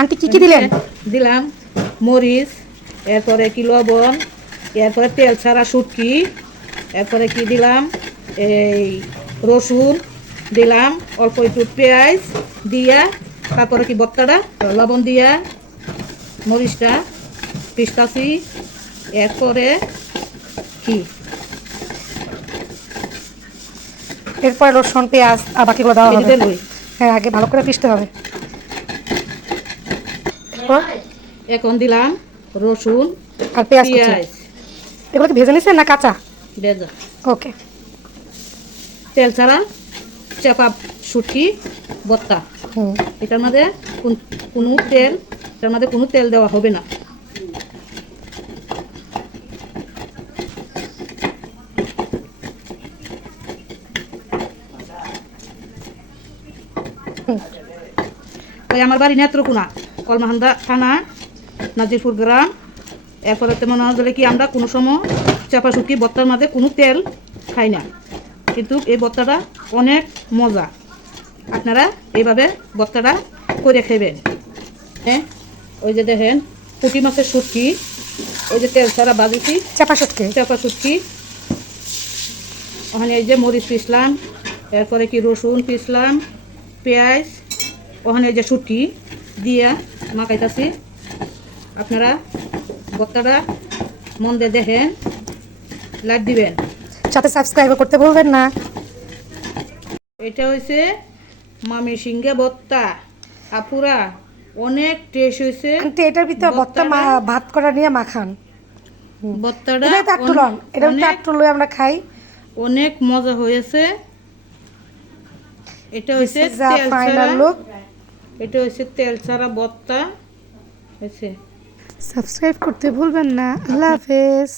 Aunty কি কি দিলেন? দিলাম মরিচ এরপরে কি লবণ এরপরে তেল ছাড়া শুটকি এরপরে কি দিলাম? এই রসুন দিলাম অল্প একটু পেঁয়াজ দিয়া তারপরে কি বত্তাটা লবণ দিয়া মরিচটা পিস্তাছি এরপরে কি? এরপর রসুন পেঁয়াজ বাকিগুলো দেওয়া হবে। হ্যাঁ আগে ভালো করে পিষতে হবে। এরপর এখন দিলাম রসুন আর পেঁয়াজ কুচি। পেঁয়াজ। এগুলো কি ভেজে নিছেন না কাঁচা? বেজা ওকে। তেল ছাড়া চাপা শুটকি বত্তা হুম। এটার মধ্যে কোন- তেল এটার মধ্যে কোনো তেল দেওয়া হবে না। ওই আমার বাড়ি নেত্রকোনা কলমাহান্দা থানা নাজিরপুর গ্রাম। এরপরে মনে হলে কি আমরা কোনো সময় চাপা শুটকি বত্তার মাঝে কোনো তেল খাই না। কিন্তু এই বত্তাটা অনেক মজা। আপনারা এইভাবে বত্তাটা করে খাবেন হ্যাঁ ওই যে দেখেন পুঁটি মাছের শুটকি ওই যে তেল ছাড়া বাজেছি। চাপা শুটকি? চাপা শুটকি। ওখানে এই যে মরিচ পিসলাম এরপরে কি রসুন পিসলাম পেঁয়াজ ওখানে এই যে শুটকি দিয়া মাখাইতাছি। আপনারা বত্তাটা মন দিয়ে দেখেন লাইট দিবেন। সাথে সাবস্ক্রাইব করতে ভুলবেন না। এটা হয়েছে মামি সিংহে বত্তা আপুরা অনেক টেস্ট হয়েছে আন্টি এটার ভিতরে মা- ভাত করা নিয়ে মাখান। বত্তাটা এটা তো একটু লন এটা তো অনেক- লই আমরা খাই। অনেক মজা হয়েছে। এটা হয়েছে This is এটা হচ্ছে তেল ছাড়া বত্তা হয়েছে। সাবস্ক্রাইব করতে ভুলবেন না। আল্লাহ হাফেজ।